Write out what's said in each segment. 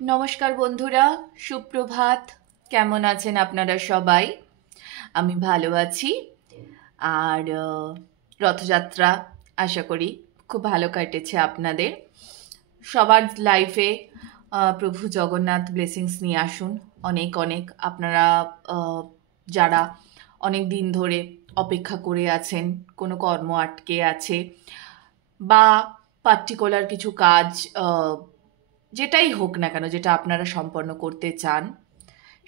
নমস্কার বন্ধুরা, সুপ্রভাত। কেমন আছেন আপনারা সবাই? আমি ভালো আছি। আর রথযাত্রা আশা করি খুব ভালো কাটেছে আপনাদের সবার লাইফে। প্রভু জগন্নাথ ব্লেসিংস নিয়ে আসুন অনেক অনেক। আপনারা যারা অনেক দিন ধরে অপেক্ষা করে আছেন, কোনো কর্ম আটকে আছে বা পার্টিকুলার কিছু কাজ, যেটাই হোক না কেন, যেটা আপনারা সম্পন্ন করতে চান,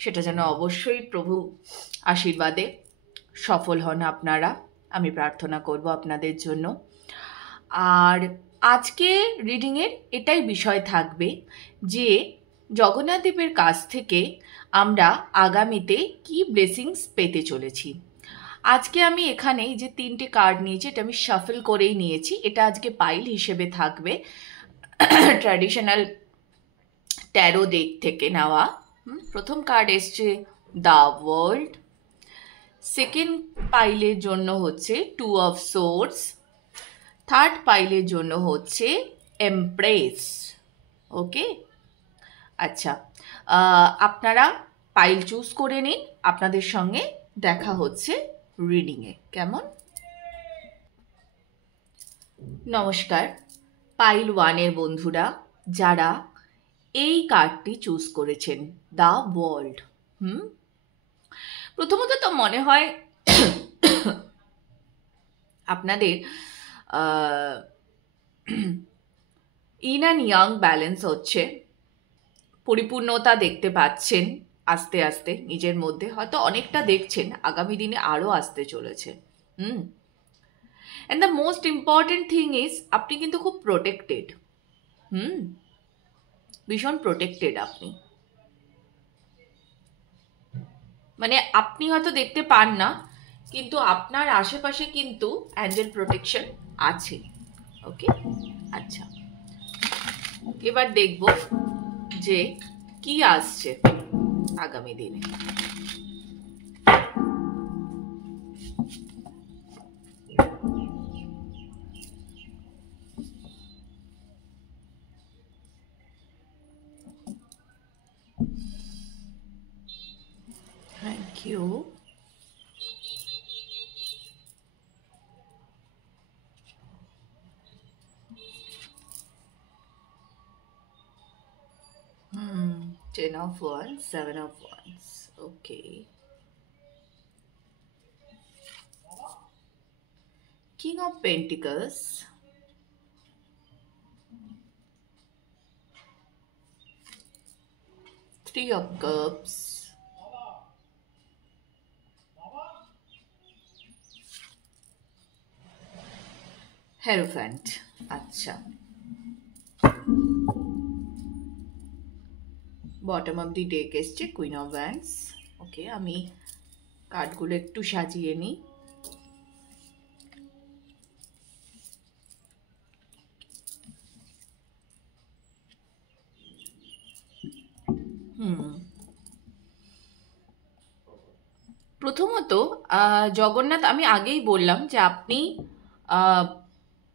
সেটা যেন অবশ্যই প্রভু আশীর্বাদে সফল হন আপনারা। আমি প্রার্থনা করব আপনাদের জন্য। আর আজকে রিডিংয়ের এটাই বিষয় থাকবে যে জগন্নাথ দেবের কাছ থেকে আমরা আগামীতে কি ব্লেসিংস পেতে চলেছি। আজকে আমি এখানে যে 3টে কার্ড নিয়েছি, এটা আমি শাফল করেই নিয়েছি। এটা আজকে পাইল হিসেবে থাকবে, ট্র্যাডিশনাল ট্যারো ডেক থেকে নেওয়া। প্রথম কার্ড এসছে দ্য ওয়ার্ল্ড, সেকেন্ড পাইলের জন্য হচ্ছে 2 অফ সোর্ডস, থার্ড পাইলের জন্য হচ্ছে এমপ্রেস। ওকে, আচ্ছা, আপনারা পাইল চুজ করে নিন। আপনাদের সঙ্গে দেখা হচ্ছে রিডিংয়ে। কেমন? নমস্কার পাইল 1-এর বন্ধুরা, যারা এই কার্ডটি চুজ করেছেন, দ্য ওয়ার্ল্ড। প্রথমত তো মনে হয় আপনাদের ইন অ্যান্ড ইয়াং ব্যালেন্স হচ্ছে, পরিপূর্ণতা দেখতে পাচ্ছেন আস্তে আস্তে নিজের মধ্যে। হয়তো অনেকটা দেখছেন, আগামী দিনে আরও আসতে চলেছে। And the most important thing is, আপনি কিন্তু খুব প্রোটেক্টেড। ভীষণ প্রোটেক্টেড আপনি। মানে আপনি হয়তো দেখতে পান না, কিন্তু আপনার আশেপাশে কিন্তু অ্যাঞ্জেল প্রোটেকশন আছে। ওকে, আচ্ছা, এবার দেখব যে কি আসছে আগামী দিনে। Thank you. Ten of Wands, 7 of Wands. Okay. King of Pentacles, Three of Cups, Hierophant. আচ্ছা, বটম অফ দি ডেক এসছে কুইন অফ ওয়ান্ডস। ওকে, আমি কার্ডগুলো একটু সাজিয়ে নিই। প্রথমত জগন্নাথ, আমি আগেই বললাম যে আপনি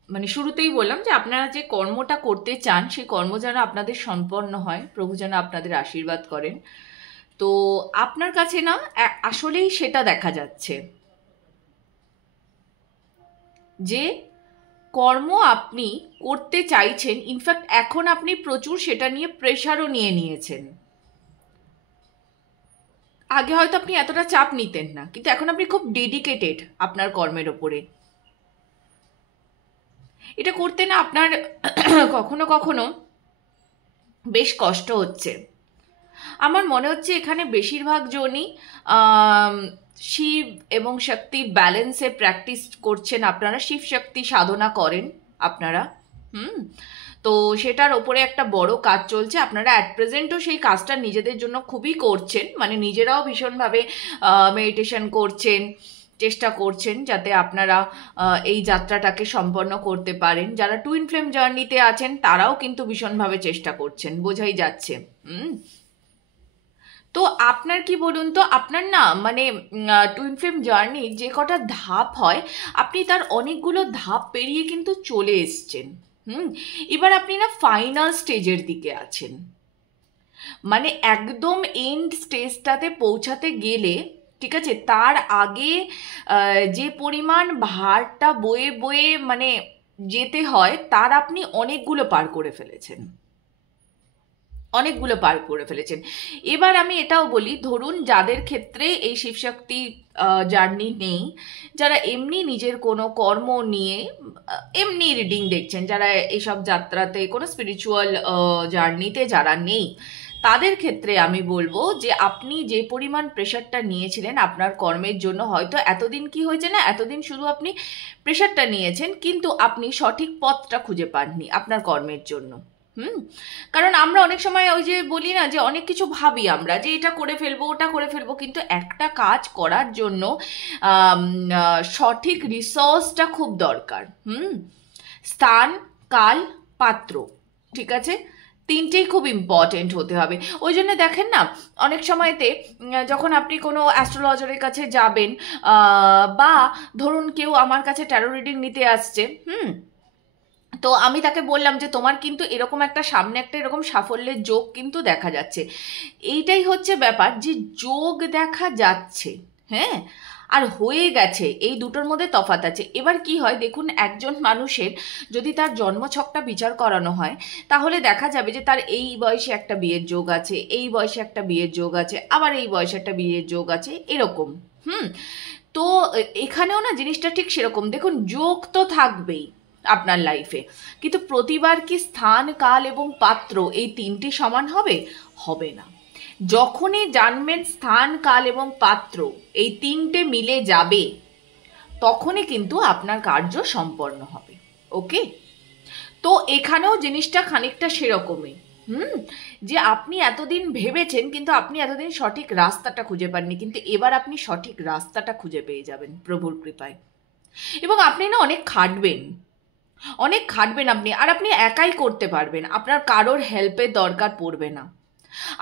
মানে শুরুতেই বললাম যে আপনারা যে কর্মটা করতে চান, সেই কর্ম যেন আপনাদের সম্পন্ন হয়, প্রভু যেন আপনাদের আশীর্বাদ করেন। তো আপনার কাছে না আসলেই সেটা দেখা যাচ্ছে যে কর্ম আপনি করতে চাইছেন। ইনফ্যাক্ট এখন আপনি প্রচুর সেটা নিয়ে প্রেশারও নিয়ে নিয়েছেন। আগে হয়তো আপনি এতটা চাপ নিতেন না, কিন্তু এখন আপনি খুব ডেডিকেটেড আপনার কর্মের ওপরে। এটা করতে না আপনার কখনো কখনো বেশ কষ্ট হচ্ছে। আমার মনে হচ্ছে এখানে বেশিরভাগ জনই শিব এবং শক্তির ব্যালেন্সে প্র্যাকটিস করছেন। আপনারা শিব শক্তি সাধনা করেন আপনারা। তো সেটার ওপরে একটা বড় কাজ চলছে। আপনারা অ্যাট প্রেজেন্টও সেই কাজটা নিজেদের জন্য খুবই করছেন, মানে নিজেরাও ভীষণভাবে মেডিটেশন করছেন, চেষ্টা করছেন যাতে আপনারা এই যাত্রাটাকে সম্পন্ন করতে পারেন। যারা টুইন ফ্লেম জার্নিতে আছেন তারাও কিন্তু ভীষণভাবে চেষ্টা করছেন, বোঝাই যাচ্ছে। তো আপনার কি বলুন তো, আপনার না মানে টুইন ফ্লেম জার্নির যে কটা ধাপ হয়, আপনি তার অনেকগুলো ধাপ পেরিয়ে কিন্তু চলে এসছেন। এবার আপনি না ফাইনাল স্টেজের দিকে আছেন। মানে একদম এন্ড স্টেজটাতে পৌঁছাতে গেলে, ঠিক আছে, তার আগে যে পরিমাণ ভারটা বয়ে বয়ে মানে যেতে হয়, তার আপনি অনেকগুলো পার করে ফেলেছেন, অনেকগুলো পার করে ফেলেছেন। এবার আমি এটাও বলি, ধরুন যাদের ক্ষেত্রে এই শিবশক্তি জার্নি নেই, যারা এমনি নিজের কোনো কর্ম নিয়ে এমনি রিডিং দেখছেন, যারা এসব যাত্রাতে কোনো স্পিরিচুয়াল জার্নিতে যারা নেই, তাদের ক্ষেত্রে আমি বলবো যে আপনি যে পরিমাণ প্রেশারটা নিয়েছিলেন আপনার কর্মের জন্য, হয়তো এতদিন কি হয়েছে না, এতদিন শুধু আপনি প্রেশারটা নিয়েছেন কিন্তু আপনি সঠিক পথটা খুঁজে পাননি আপনার কর্মের জন্য। হুম। কারণ আমরা অনেক সময় ওই যে বলি না, যে অনেক কিছু ভাবি আমরা, যে এটা করে ফেলবো ওটা করে ফেলবো, কিন্তু একটা কাজ করার জন্য সঠিক রিসোর্সটা খুব দরকার। স্থান, কাল, পাত্র, ঠিক আছে, তিনটেই খুব ইম্পর্টেন্ট হতে হবে। ওই জন্য দেখেন না, অনেক সময়তে যখন আপনি কোনো অ্যাস্ট্রোলজারের কাছে যাবেন, বা ধরুন কেউ আমার কাছে ট্যারো রিডিং নিতে আসছে, তো আমি তাকে বললাম যে তোমার কিন্তু এরকম একটা সামনে একটা এরকম সাফল্যের যোগ কিন্তু দেখা যাচ্ছে। এইটাই হচ্ছে ব্যাপার, যে যোগ দেখা যাচ্ছে, হ্যাঁ, আর হয়ে গেছে, এই দুটোর মধ্যে তফাৎ আছে। এবার কি হয় দেখুন, একজন মানুষের যদি তার জন্মছকটা বিচার করানো হয়, তাহলে দেখা যাবে যে তার এই বয়সে একটা বিয়ের যোগ আছে, এই বয়সে একটা বিয়ের যোগ আছে, আবার এই বয়সে একটা বিয়ের যোগ আছে, এরকম। তো এখানেও না জিনিসটা ঠিক সেরকম। দেখুন, যোগ তো থাকবেই আপনার লাইফে, কিন্তু প্রতিবার কি স্থান, কাল এবং পাত্র এই তিনটি সমান হবে? হবে না। যখনই জানবেন স্থান, কাল এবং পাত্র এই তিনটে মিলে যাবে, তখনই কিন্তু আপনার কার্য সম্পন্ন হবে। ওকে, তো এখানেও জিনিসটা খানিকটা সেরকমই। যে আপনি এতদিন ভেবেছেন কিন্তু আপনি এতদিন সঠিক রাস্তাটা খুঁজে পাননি, কিন্তু এবার আপনি সঠিক রাস্তাটা খুঁজে পেয়ে যাবেন প্রভুর কৃপায়। এবং আপনি না অনেক খাটবেন, অনেক খাটবেন আপনি, আর আপনি একাই করতে পারবেন, আপনার কারোর হেল্পের দরকার পড়বে না।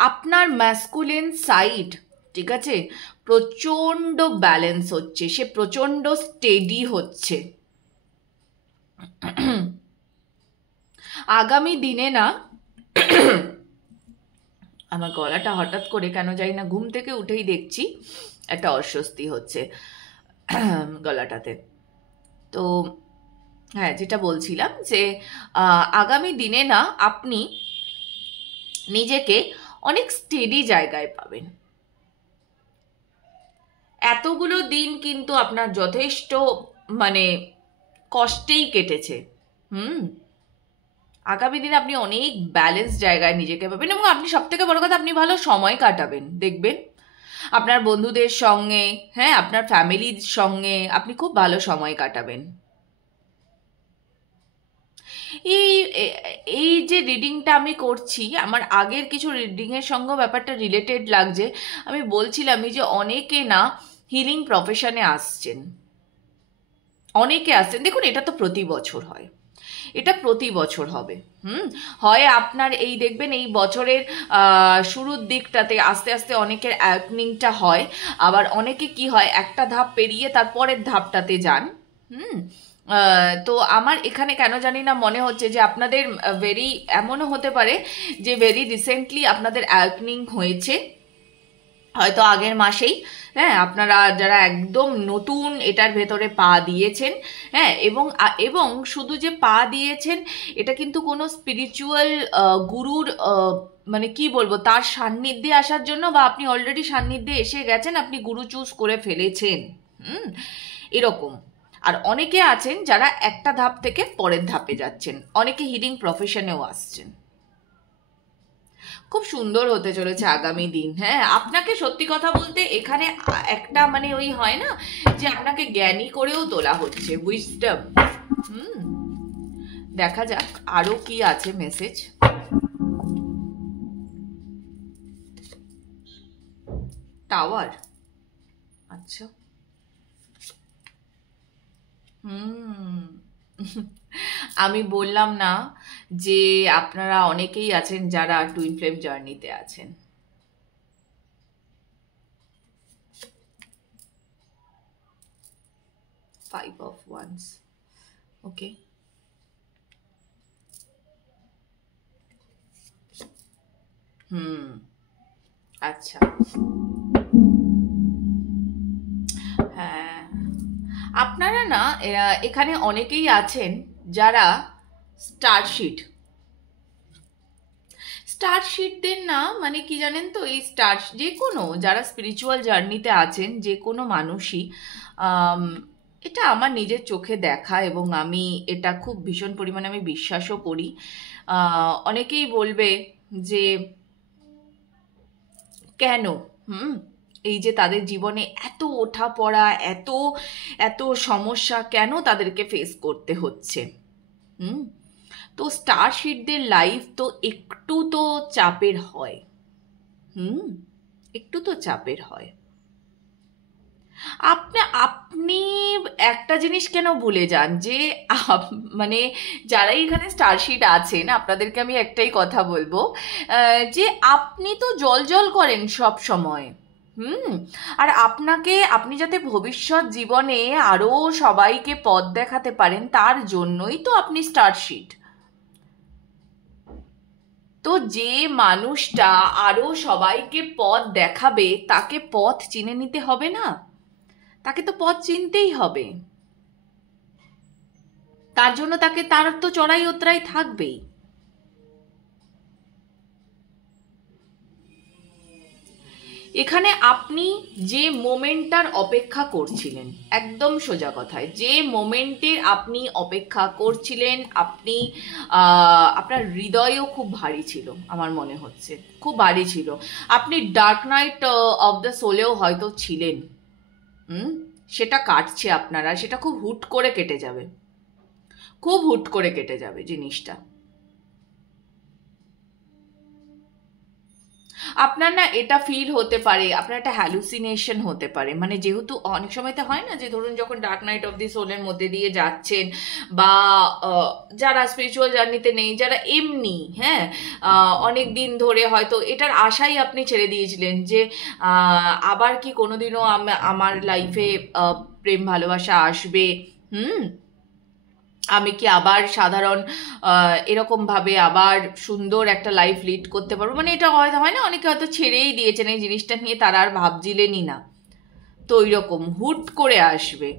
আপনার ম্যাসকুলিন সাইড, ঠিক আছে, প্রচণ্ড ব্যালেন্স হচ্ছে, সে প্রচণ্ড স্টেডি হচ্ছে। আগামী দিনে না, আমার গলাটা হঠাৎ করে কেন জানি না, ঘুম থেকে উঠেই দেখছি একটা অস্বস্তি হচ্ছে গলাটাতে। তো হ্যাঁ, যেটা বলছিলাম যে আগামী দিনে না আপনি নিজেকে অনেক স্টেডি জায়গায় পাবেন। এতগুলো দিন কিন্তু আপনার যথেষ্ট মানে কষ্টেই কেটেছে। আগামী দিনে আপনি অনেক ব্যালেন্স জায়গায় নিজেকে পাবেন, এবং আপনি সব থেকে বড় কথা, আপনি ভালো সময় কাটাবেন দেখবেন আপনার বন্ধুদের সঙ্গে, হ্যাঁ, আপনার ফ্যামিলির সঙ্গে আপনি খুব ভালো সময় কাটাবেন। এই এই যে রিডিংটা আমি করছি, আমার আগের কিছু রিডিংয়ের সঙ্গেও ব্যাপারটা রিলেটেড লাগছে। আমি বলছিলামই যে অনেকে না হিলিং প্রফেশনে আসছেন, অনেকে আসছেন। দেখুন, এটা তো প্রতি বছর হয়, এটা প্রতি বছর হবে। হয় আপনার এই দেখবেন এই বছরের শুরুর দিকটাতে আস্তে আস্তে অনেকের অ্যাওয়েকনিংটা হয়, আবার অনেকে কি হয় একটা ধাপ পেরিয়ে তারপরের ধাপটাতে যান। তো আমার এখানে কেন জানি না মনে হচ্ছে যে আপনাদের ভেরি, এমনও হতে পারে যে ভেরি রিসেন্টলি আপনাদের অ্যাওয়েকনিং হয়েছে, হয়তো আগের মাসেই। হ্যাঁ, আপনারা যারা একদম নতুন এটার ভেতরে পা দিয়েছেন, হ্যাঁ, এবং শুধু যে পা দিয়েছেন, এটা কিন্তু কোনো স্পিরিচুয়াল গুরুর মানে কি বলবো, তার সান্নিধ্যে আসার জন্য, বা আপনি অলরেডি সান্নিধ্যে এসে গেছেন, আপনি গুরু চুজ করে ফেলেছেন, এরকম। আর অনেকে আছেন যারা একটা ধাপ থেকে পরের ধাপে যাচ্ছেন, অনেকে হিলিং প্রফেশনেও আসছেন। খুব সুন্দর হতে চলেছে আগামী দিন। হ্যাঁ, আপনাকে সত্যি কথা বলতে এখানে একটা মানে ওই হয় না যে আপনাকে জ্ঞানী করেও তোলা হচ্ছে, উইজডম। দেখা যাক আরো কি আছে মেসেজ। টাওয়ার, আচ্ছা। আমি বললাম না যে আপনারা অনেকেই আছেন যারা টুইন ফ্লেম জার্নিতে আছেন। Five of Wands, ওকে। হুম, আচ্ছা। হ্যাঁ, আপনারা না এখানে অনেকেই আছেন যারা স্টারশিট স্টারশিটদের না, মানে কি জানেন তো, এই স্টার যে কোনো যারা স্পিরিচুয়াল জার্নিতে আছেন, যে কোনো মানুষই, আম, এটা আমার নিজের চোখে দেখা এবং আমি এটা খুব ভীষণ পরিমাণে আমি বিশ্বাসও করি। অনেকেই বলবে যে কেন, হুম, এই যে তাদের জীবনে এত ওঠাপড়া, এত এত সমস্যা কেন তাদেরকে ফেস করতে হচ্ছে। হুম, তো স্টারশিটদের লাইফ তো একটু তো চাপের হয়। হুম, একটু তো চাপের হয়। আপনি আপনি একটা জিনিস কেন ভুলে যান যে মানে যারাই এখানে স্টারশিট আছেন আপনাদেরকে আমি একটাই কথা বলবো, যে আপনি তো জল জল করেন সব সময়। হুম, আর আপনি যাতে ভবিষ্যৎ জীবনে আরো সবাইকে পথ দেখাতে পারেন তার জন্যই তো আপনি স্টারশিট। তো যে মানুষটা আরো সবাইকে পথ দেখাবে তাকে পথ চিনে নিতে হবে না? তাকে তো পথ চিনতেই হবে। তার জন্য তার তো চড়াই উতরাই থাকবেই। এখানে আপনি যে মোমেন্টটার অপেক্ষা করছিলেন, একদম সোজা কথায় যে মোমেন্টের আপনি অপেক্ষা করছিলেন, আপনি আপনার হৃদয়ও খুব ভারী ছিল, আমার মনে হচ্ছে খুব ভারী ছিল। আপনি ডার্ক নাইট অফ দ্য সোলেও হয়তো ছিলেন। হুম, সেটা কাটছে আপনারা, সেটা খুব হুট করে কেটে যাবে, খুব হুট করে কেটে যাবে জিনিসটা। আপনার না এটা ফিল হতে পারে, আপনার একটা হ্যালুসিনেশন হতে পারে, মানে যেহেতু অনেক সময় তো হয় না যে ধরুন যখন ডার্ক নাইট অফ দি সোলের মধ্যে দিয়ে যাচ্ছেন, বা যারা স্পিরিচুয়াল জার্নিতে নেই, যারা এমনি, হ্যাঁ, অনেক দিন ধরে হয়তো এটার আশাই আপনি ছেড়ে দিয়েছিলেন যে আবার কি কোনোদিনও আমার লাইফে প্রেম ভালোবাসা আসবে। হুম, আমি কি আবার সাধারণ এরকম ভাবে আবার সুন্দর একটা লাইফ লিড করতে পারবো, মানে এটা হয়তো হয় না, অনেকে হয়তো ছেড়েই দিয়েছেন এই জিনিসটা নিয়ে, তারা আর ভাবছিলেনই না। তো ওই রকম হুট করে আসবে।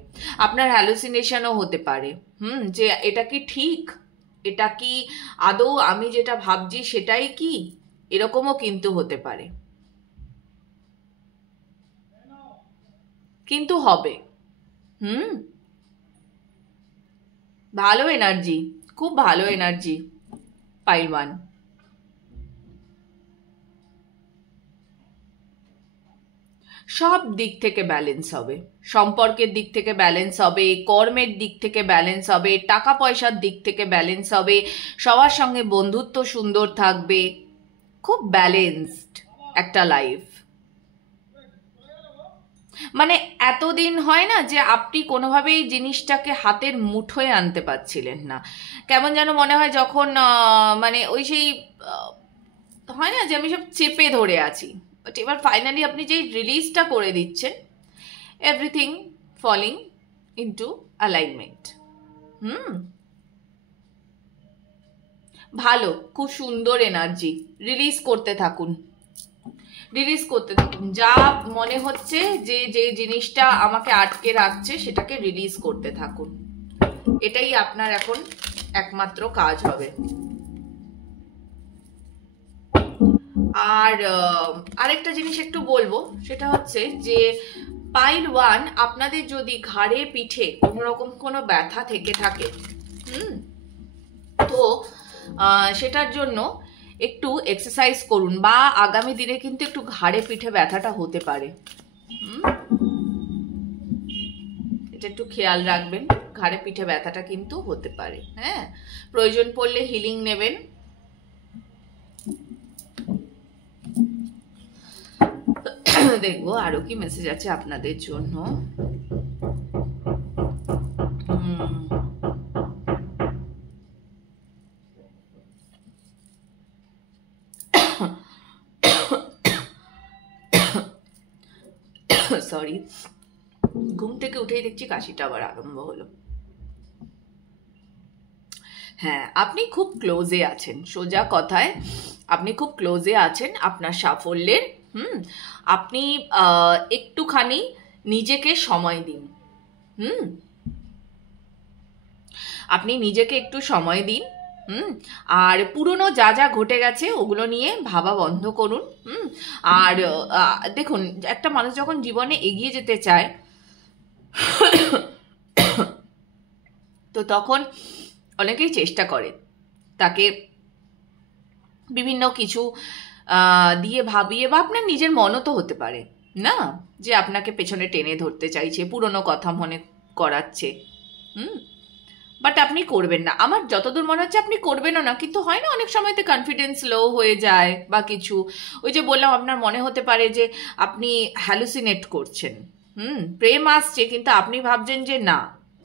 আপনার হ্যালুসিনেশনও হতে পারে, হুম, যে এটা কি ঠিক, এটা কি আদৌ আমি যেটা ভাবছি সেটাই কি, এরকমও কিন্তু হতে পারে, কিন্তু হবে। হুম, ভালো এনার্জি, খুব ভালো এনার্জি, পাইল ওয়ান। সব দিক থেকে ব্যালেন্স হবে, সম্পর্কের দিক থেকে ব্যালেন্স হবে, কর্মের দিক থেকে ব্যালেন্স হবে, টাকা পয়সার দিক থেকে ব্যালেন্স হবে, সবার সঙ্গে বন্ধুত্ব সুন্দর থাকবে, খুব ব্যালেন্সড একটা লাইফ। মানে এতদিন হয় না যে আপনি কোনোভাবেই জিনিসটাকে হাতের মুঠোয় আনতে পারছিলেন না, কেমন যেন মনে হয় যখন মানে ওই সেই আহ, হয় না যে আমি সব চেপে ধরে আছি, বাট এবার ফাইনালি আপনি যেই রিলিজটা করে দিচ্ছেন, এভরিথিং ফলিং ইনটু অ্যালাইনমেন্ট। হুম, ভালো, খুব সুন্দর এনার্জি, রিলিজ করতে থাকুন, রিলিজ করতে থাকুন, যা মনে হচ্ছে যে যে জিনিসটা আমাকে আটকে রাখছে সেটাকে রিলিজ করতে থাকুন, এটাই আপনার এখন একমাত্র কাজ হবে। আর আরেকটা জিনিস একটু বলবো, সেটা হচ্ছে যে পাইল ওয়ান, আপনাদের যদি ঘাড়ে পিঠে কোনো রকম কোনো ব্যথা থেকে থাকে, হুম, তো সেটার জন্য একটু এক্সারসাইজ করুন, বা আগামী দিনে কিন্তু একটু ঘাড়ে পিঠে ব্যথাটা হতে পারে। হুম, এটা একটু খেয়াল রাখবেন, ঘাড়ে পিঠে ব্যথাটা কিন্তু হতে পারে। হ্যাঁ, প্রয়োজন পড়লে হিলিং নেবেন। দেখবো আরো কি মেসেজ আছে আপনাদের জন্য। সরি, ঘুম থেকে উঠেই দেখছি কাশিটা আবার আরম্ভ হলো। হ্যাঁ, আপনি খুব ক্লোজে আছেন, সোজা কথায় আপনি খুব ক্লোজে আছেন আপনার সাফল্যের। হুম। আপনি একটুখানি নিজেকে সময় দিন। হুম। আপনি নিজেকে একটু সময় দিন। হুম। আর পুরনো যা যা ঘটে গেছে ওগুলো নিয়ে ভাবা বন্ধ করুন। হুম। আর দেখুন, একটা মানুষ যখন জীবনে এগিয়ে যেতে চায় তো তখন অনেকেই চেষ্টা করে তাকে বিভিন্ন কিছু দিয়ে ভাবিয়ে, বা আপনার নিজের মনও তো হতে পারে না, যে আপনাকে পেছনে টেনে ধরতে চাইছে, পুরনো কথা মনে করাচ্ছে। হুম। বাট আপনি করবেন না, আমার যতদূর মনে হচ্ছে আপনি করবেনও না। কিন্তু হয় না অনেক সময়তে কনফিডেন্স লো হয়ে যায় বা কিছু, ওই যে বললাম আপনার মনে হতে পারে যে আপনি হ্যালুসিনেট করছেন। হুম। প্রেম আসছে কিন্তু আপনি ভাবছেন যে না।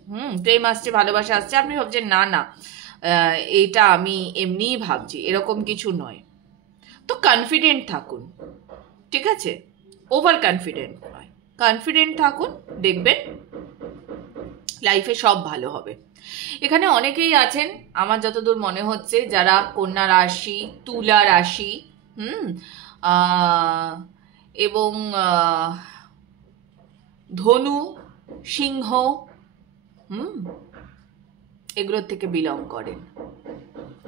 হুম। প্রেম আসছে, ভালোবাসা আসছে, আপনি ভাবছেন না না, এটা আমি এমনিই ভাবছি, এরকম কিছু নয়। তো কনফিডেন্ট থাকুন, ঠিক আছে? ওভার কনফিডেন্ট নয়, কনফিডেন্ট থাকুন, দেখবেন লাইফে সব ভালো হবে। এখানে অনেকেই আছেন আমার যতদূর মনে হচ্ছে যারা কন্যা রাশি, তুলা রাশি, হুম, আহ, এবং ধনু, সিংহ, হুম, এগুলোর থেকে বিলং করেন।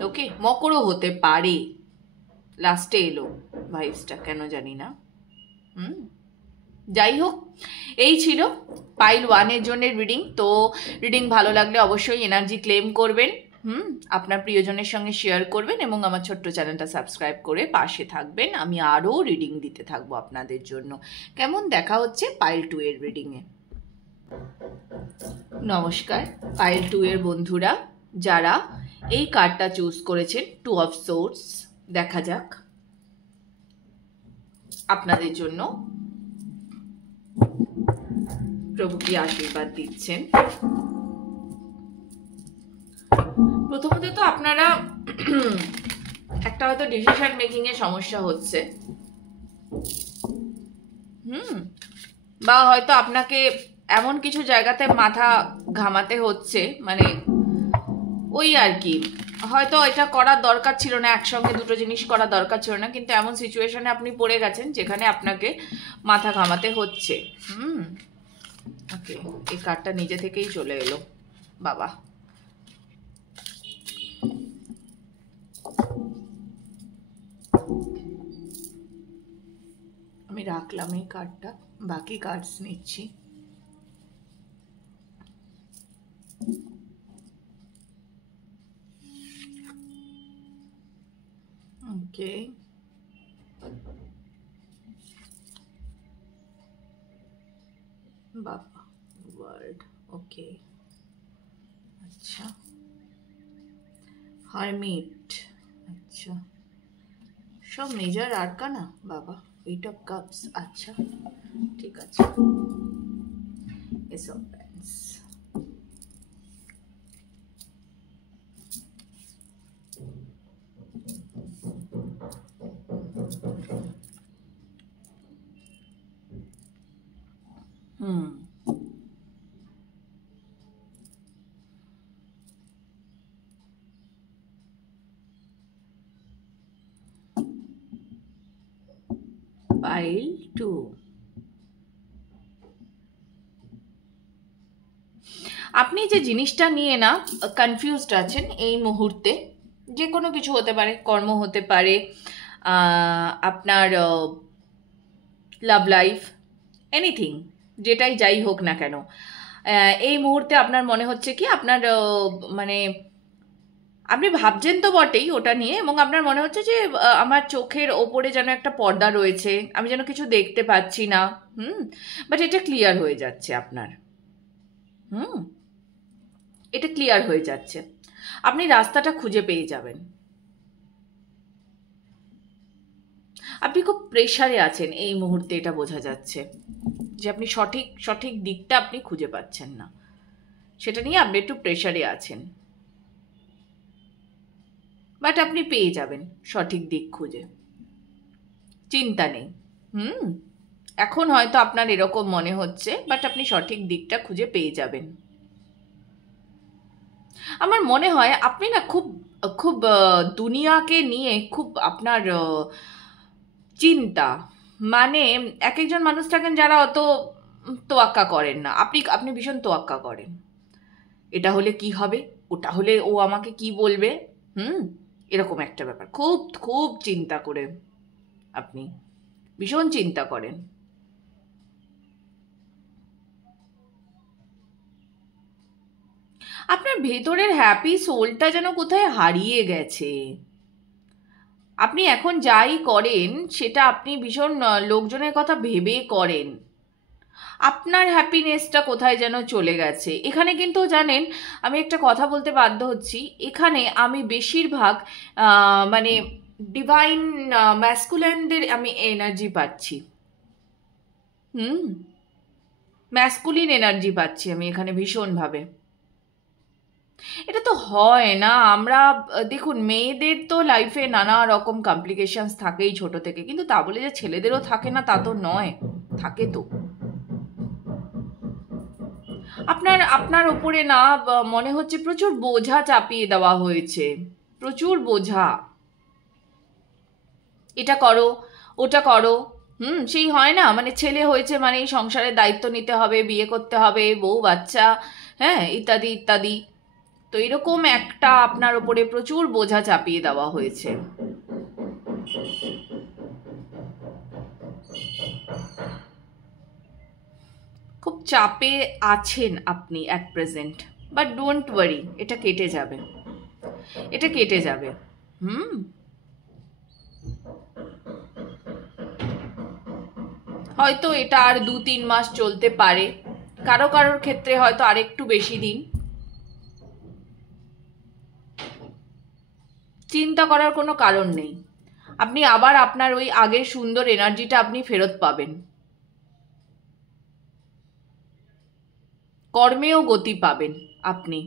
ওকে, মকরও হতে পারে, লাস্টে এলো ভাইবসটা, কেন জানি না। হুম। যাই হোক, এই ছিল পাইল 1-এর জন্য রিডিং। তো রিডিং ভালো লাগলে অবশ্যই এনার্জি ক্লেম করবেন। হুম। আপনার প্রিয়জনের সঙ্গে শেয়ার করবেন এবং আমার ছোট্ট চ্যানেলটা সাবস্ক্রাইব করে পাশে থাকবেন। আমি আরও রিডিং দিতে থাকবো আপনাদের জন্য। কেমন, দেখা হচ্ছে পাইল 2-এর রিডিংয়ে। নমস্কার পাইল 2-এর বন্ধুরা, যারা এই কার্ডটা চুজ করেছেন, 2 অফ সোর্স। দেখা যাক আপনাদের জন্য প্রভু কি আশীর্বাদ দিচ্ছেন। প্রথমত তো আপনারা একটা হয়তো ডিসিশন মেকিং এ সমস্যা হচ্ছে। হুম। বা হয়তো আপনাকে এমন কিছু জায়গাতে মাথা ঘামাতে হচ্ছে, মানে ওই আর কি, হয়তো এটা করার দরকার ছিল না, একসঙ্গে দুটো জিনিস করা দরকার ছিল না, কিন্তু এমন সিচুয়েশনে আপনি পড়ে গেছেন যেখানে আপনাকে মাথা ঘামাতে হচ্ছে। হুম। ওকে, এই কার্ডটা নিজে থেকেই চলে এলো বাবা। আমি রাখলাম এই কার্ডটা, বাকি কার্ডস নিচ্ছি। ওকে, বাবা ওয়ার্ড, ওকে, আচ্ছা, হারমিট, আচ্ছা, সব মেজর আরকানা বাবা, 8 অফ কাপস, আচ্ছা ঠিক আছে, এস অফ প্যান্স, হুম, পাইল 2। আপনি যে জিনিসটা নিয়ে না কনফিউজড আছেন এই মুহূর্তে, যে কোনো কিছু হতে পারে, কর্ম হতে পারে, আপনার লাভ লাইফ, এনিথিং, যেটাই যাই হোক না কেন, এই মুহূর্তে আপনার মনে হচ্ছে কি আপনার মানে আপনি ভাবছেন তো বটেই ওটা নিয়ে, এবং আপনার মনে হচ্ছে যে আমার চোখের ওপরে যেন একটা পর্দা রয়েছে, আমি যেন কিছু দেখতে পাচ্ছি না। হুম। বাট এটা ক্লিয়ার হয়ে যাচ্ছে আপনার। হুম। এটা ক্লিয়ার হয়ে যাচ্ছে, আপনি রাস্তাটা খুঁজে পেয়ে যাবেন। আপনি খুব প্রেশারে আছেন এই মুহূর্তে, এটা বোঝা যাচ্ছে যে আপনি সঠিক সঠিক দিকটা আপনি খুঁজে পাচ্ছেন না, সেটা নিয়ে আপনি একটু প্রেশারে আছেন। বাট আপনি পেয়ে যাবেন সঠিক দিক খুঁজে, চিন্তা নেই। হুম। এখন হয়তো আপনার এরকম মনে হচ্ছে, বাট আপনি সঠিক দিকটা খুঁজে পেয়ে যাবেন। আমার মনে হয় আপনি না খুব খুব দুনিয়াকে নিয়ে খুব আপনার চিন্তা, মানে এক একজন মানুষ থাকেন যারা অত তোয়াক্কা করেন না, আপনি আপনি ভীষণ তোয়াক্কা করেন। এটা হলে কি হবে, ওটা হলে ও আমাকে কি বলবে, হুম, এরকম একটা ব্যাপার, খুব খুব চিন্তা করে আপনি, ভীষণ চিন্তা করেন। আপনার ভেতরের হ্যাপি সোলটা যেন কোথায় হারিয়ে গেছে। আপনি এখন যাই করেন সেটা আপনি ভীষণ লোকজনের কথা ভেবে করেন, আপনার হ্যাপিনেসটা কোথায় যেন চলে গেছে। এখানে কিন্তু জানেন, আমি একটা কথা বলতে বাধ্য হচ্ছি, এখানে আমি বেশিরভাগ মানে ডিভাইন ম্যাসকুলিনদের আমি এনার্জি পাচ্ছি। ম্যাসকুলিন এনার্জি পাচ্ছি আমি এখানে ভীষণভাবে। এটা তো হয় না, আমরা দেখুন মেয়েদের তো লাইফে নানা রকম কমপ্লিকেশনস থাকেই ছোট থেকে, কিন্তু তা বলে যে ছেলেদেরও থাকে না তা তো নয়, থাকে তো। আপনার আপনার ওপরে না মনে হচ্ছে প্রচুর বোঝা চাপিয়ে দেওয়া হয়েছে, প্রচুর বোঝা, এটা করো ওটা করো। সেই হয় না, মানে ছেলে হয়েছে মানে এই সংসারের দায়িত্ব নিতে হবে, বিয়ে করতে হবে, বউ বাচ্চা, হ্যাঁ, ইত্যাদি ইত্যাদি। তো এরকম একটা আপনার ওপরে প্রচুর বোঝা চাপিয়ে দেওয়া হয়েছে। খুব চাপে আছেন আপনি at present, but don't worry, এটা কেটে যাবে, এটা কেটে যাবে। হয়তো এটা আর 2-3 মাস চলতে পারে, কারো কারোর ক্ষেত্রে হয়তো আরেকটু বেশি দিন। চিন্তা করার কোনো কারণ নেই, আপনি আবার আপনার ওই আগের সুন্দর এনার্জিটা আপনি ফেরত পাবেন, কর্মেও গতি পাবেন আপনি।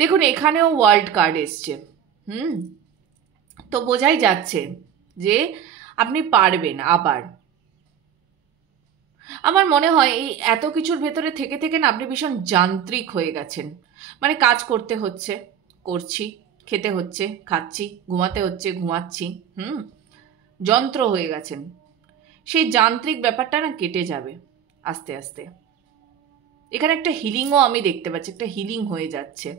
দেখুন এখানেও ওয়ার্ল্ড কার্ড এসছে, তো বোঝাই যাচ্ছে যে আপনি পারবেন আবার। আমার মনে হয় এই এত কিছুর ভেতরে থেকে থেকে না আপনি ভীষণ যান্ত্রিক হয়ে গেছেন, মানে কাজ করতে হচ্ছে করছি, খেতে হচ্ছে খাচ্ছি, ঘুমাতে হচ্ছে ঘুমাচ্ছি, যন্ত্র হয়ে গেছেন। সেই যান্ত্রিক ব্যাপারটা না কেটে যাবে আস্তে আস্তে। এখানে একটা হিলিংও আমি দেখতে পাচ্ছি, একটা হিলিং হয়ে যাচ্ছে।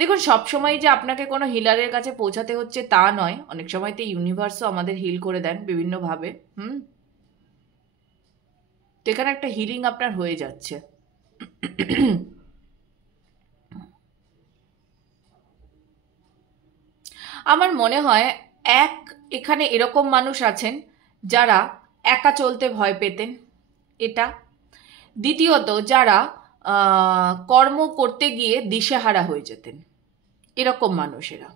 দেখুন সবসময় যে আপনাকে কোনো হিলারের কাছে পৌঁছাতে হচ্ছে তা নয়, অনেক সময়তে ইউনিভার্সও আমাদের হিল করে দেন বিভিন্নভাবে। তো এখানে একটা হিলিং আপনার হয়ে যাচ্ছে। আমার মনে হয় এখানে এরকম মানুষ আছেন যারা একা চলতে ভয় পেতেন, এটা। দ্বিতীয়ত যারা কর্ম করতে গিয়ে দিশেহারা হয়ে যেতেন, এরকম মানুষেরা।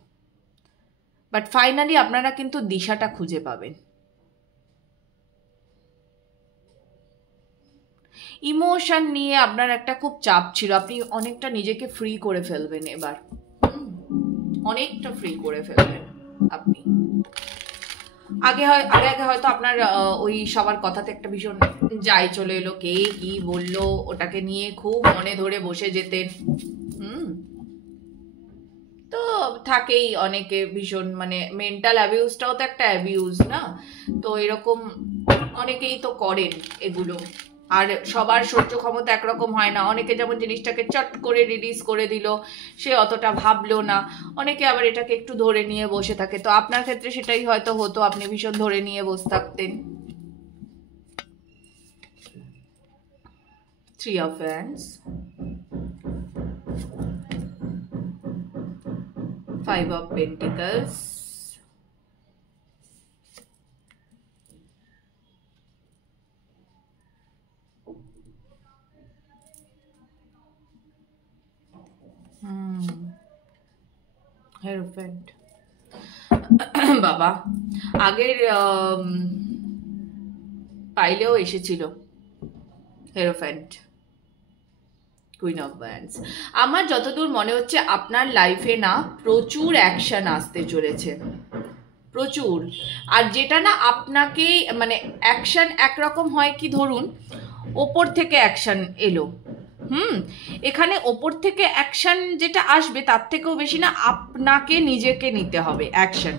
বাট ফাইনালি আপনারা কিন্তু দিশাটা খুঁজে পাবেন। ইমোশন নিয়ে আপনার একটা খুব চাপ ছিল, আপনি অনেকটা নিজেকে ফ্রি করে ফেলবেন এবার, অনেকটা ফ্রি করে ফেলবেন আপনি। আগে হয়তো আপনার ওই সবার কথাতে একটা ভীষণ যাই চলে এলো, কে কি বললো ওটাকে নিয়ে খুব মনে ধরে বসে যেতেন। তো থাকেই অনেকে ভীষণ, মানে মেন্টাল অ্যাবিউজটাও তো একটা অ্যাবিউজ না, তো এরকম অনেকেই তো করেন এগুলো। আর সবার সহ্য ক্ষমতা একরকম হয় না, অনেকে যেমন জিনিসটাকে চট করে রিলিজ করে দিল, সে অতটা ভাবলো না, অনেকে আবার এটাকে একটু ধরে নিয়ে বসে থাকে। তো আপনার ক্ষেত্রে সেটাই হয়তো হতো, আপনি ভীষণ ধরে নিয়ে বসে থাকতেন। 3 of Wands, 5 of Pentacles, Hierophant। বাবা আগের পাইলেও এসেছিল হেরোফ্যান্ট, কুইন অফ ওয়ান্ডস। আমার যতদূর মনে হচ্ছে আপনার লাইফে না প্রচুর অ্যাকশন আসতে চলেছে, প্রচুর। আর যেটা না আপনাকে, মানে অ্যাকশন একরকম হয় কি, ধরুন ওপর থেকে অ্যাকশন এলো। এখানে ওপর থেকে অ্যাকশন যেটা আসবে তার থেকেও বেশি না, আপনাকে নিজেকে নিতে হবে অ্যাকশন।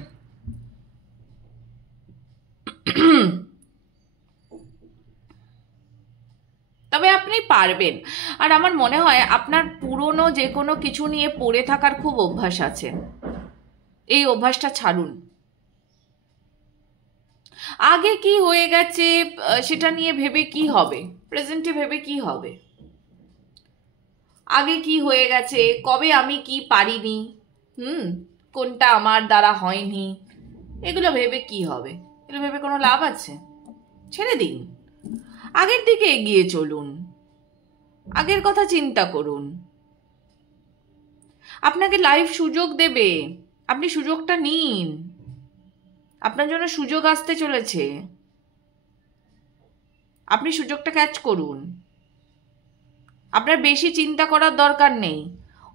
তবে আপনি পারবেন। আর আমার মনে হয় আপনার পুরনো যে কোনো কিছু নিয়ে পড়ে থাকার খুব অভ্যাস আছে, এই অভ্যাসটা ছাড়ুন। আগে কি হয়ে গেছে সেটা নিয়ে ভেবে কি হবে, প্রেজেন্টে ভেবে কি হবে? আগে কি হয়ে গেছে, কবে আমি কি পারিনি, কোনটা আমার দ্বারা হয়নি, এগুলো ভেবে কি হবে? এগুলো ভেবে কোনো লাভ আছে? ছেড়ে দিন, আগের দিকে এগিয়ে চলুন, আগের কথা চিন্তা করুন। আপনাকে লাইফ সুযোগ দেবে, আপনি সুযোগটা নিন। আপনার জন্য সুযোগ আসতে চলেছে, আপনি সুযোগটা ক্যাচ করুন। আপনার বেশি চিন্তা করার দরকার নেই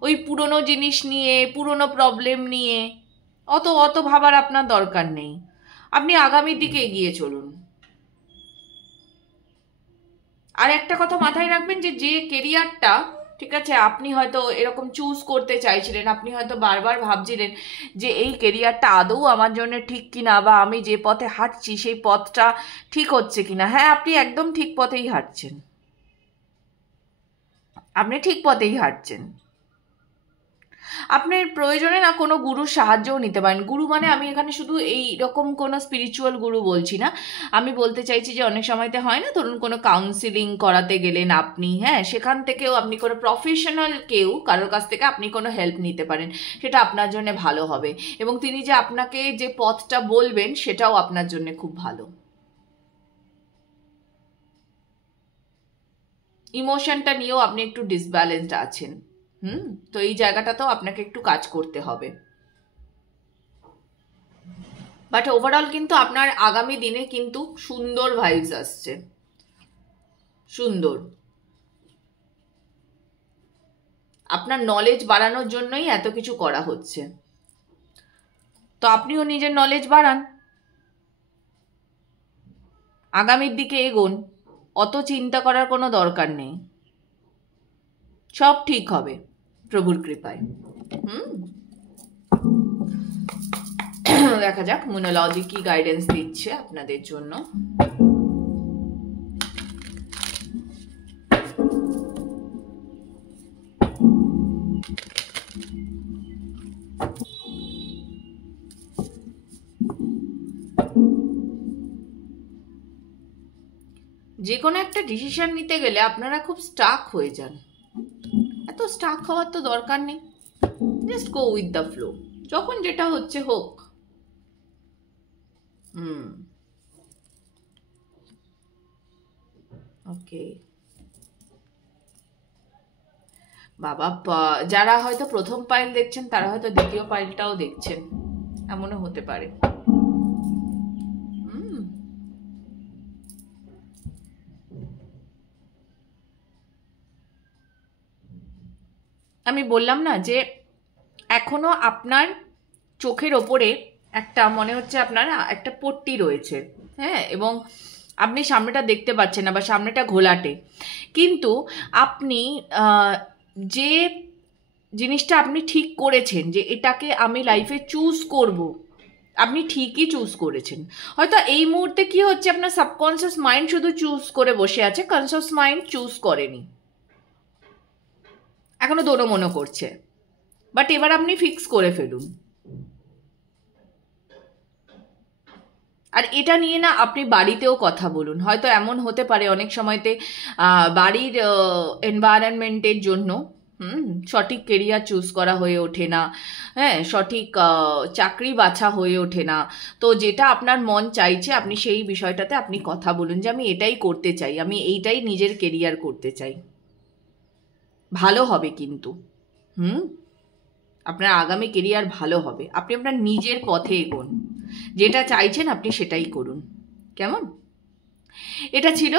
ওই পুরনো জিনিস নিয়ে, পুরনো প্রবলেম নিয়ে, অত ভাবার আপনার দরকার নেই। আপনি আগামীর দিকে এগিয়ে চলুন। আর একটা কথা মাথায় রাখবেন, যে কেরিয়ারটা, ঠিক আছে, আপনি হয়তো এরকম চুজ করতে চাইছিলেন, আপনি হয়তো বারবার ভাবছিলেন যে এই কেরিয়ারটা আদৌ আমার জন্য ঠিক কিনা, বা আমি যে পথে হাঁটছি সেই পথটা ঠিক হচ্ছে কিনা। হ্যাঁ, আপনি একদম ঠিক পথেই হাঁটছেন, আপনি ঠিক পথেই হাঁটছেন। আপনার প্রয়োজনে না কোনো গুরুর সাহায্যও নিতে পারেন। গুরু মানে আমি এখানে শুধু এই রকম কোনো স্পিরিচুয়াল গুরু বলছি না, আমি বলতে চাইছি যে অনেক সময়তে হয় না, ধরুন কোনো কাউন্সিলিং করাতে গেলেন আপনি, হ্যাঁ, সেখান থেকেও আপনি কোনো প্রফেশনাল কেউ কারোর কাছ থেকে আপনি কোনো হেল্প নিতে পারেন, সেটা আপনার জন্য ভালো হবে। এবং তিনি যে আপনাকে যে পথটা বলবেন সেটাও আপনার জন্য খুব ভালো। ইমোশনটা নিয়েও আপনি একটু ডিসব্যালেন্সড আছেন, তো এই জায়গাটাতেও আপনাকে একটু কাজ করতে হবে। বাট ওভারঅল কিন্তু আপনার আগামী দিনে কিন্তু সুন্দর ভাইবস আসছে, সুন্দর। আপনার নলেজ বাড়ানোর জন্যই এত কিছু করা হচ্ছে, তো আপনিও নিজের নলেজ বাড়ান, আগামীর দিকে এগোন, অত চিন্তা করার কোনো দরকার নেই, সব ঠিক হবে প্রভুর কৃপায়। দেখা যাক মুনোলজি কি গাইডেন্স দিচ্ছে আপনাদের জন্য। যে কোনো একটা ডিসিশন নিতে গেলে আপনারা খুব স্টাক হয়ে যান, এত স্টাক হওয়ার তো দরকার নেই, just go with the flow, যখন যেটা হচ্ছে হোক। ওকে বাবা, যারা হয়তো প্রথম পাইল দেখছেন তারা হয়তো দ্বিতীয় পাইলটাও দেখছেন, এমনও হতে পারে। আমি বললাম না যে এখনো আপনার চোখের ওপরে একটা মনে হচ্ছে আপনার একটা পট্টি রয়েছে, হ্যাঁ, এবং আপনি সামনেটা দেখতে পাচ্ছেন না বা সামনেটা ঘোলাটে, কিন্তু আপনি যে জিনিসটা আপনি ঠিক করেছেন যে এটাকে আমি লাইফে চুজ করব, আপনি ঠিকই চুজ করেছেন। হয়তো এই মুহূর্তে কি হচ্ছে, আপনার সাবকনসিয়াস মাইন্ড শুধু চুজ করে বসে আছে, কনসিয়াস মাইন্ড চুজ করেনি, এখনো দোনো মনো করছে, বাট এবার আপনি ফিক্স করে ফেলুন। আর এটা নিয়ে না আপনি বাড়িতেও কথা বলুন। হয়তো এমন হতে পারে অনেক সময়তে বাড়ির এনভায়রনমেন্টের জন্য সঠিক কেরিয়ার চুজ করা হয়ে ওঠে না, হ্যাঁ, সঠিক চাকরি বাছা হয়ে ওঠে না, তো যেটা আপনার মন চাইছে আপনি সেই বিষয়টাতে আপনি কথা বলুন যে আমি এটাই করতে চাই, আমি এইটাই নিজের কেরিয়ার করতে চাই। ভালো হবে কিন্তু, আপনার আগামী কেরিয়ার ভালো হবে, আপনি আপনার নিজের পথে এগোন, যেটা চাইছেন আপনি সেটাই করুন, কেমন? এটা ছিল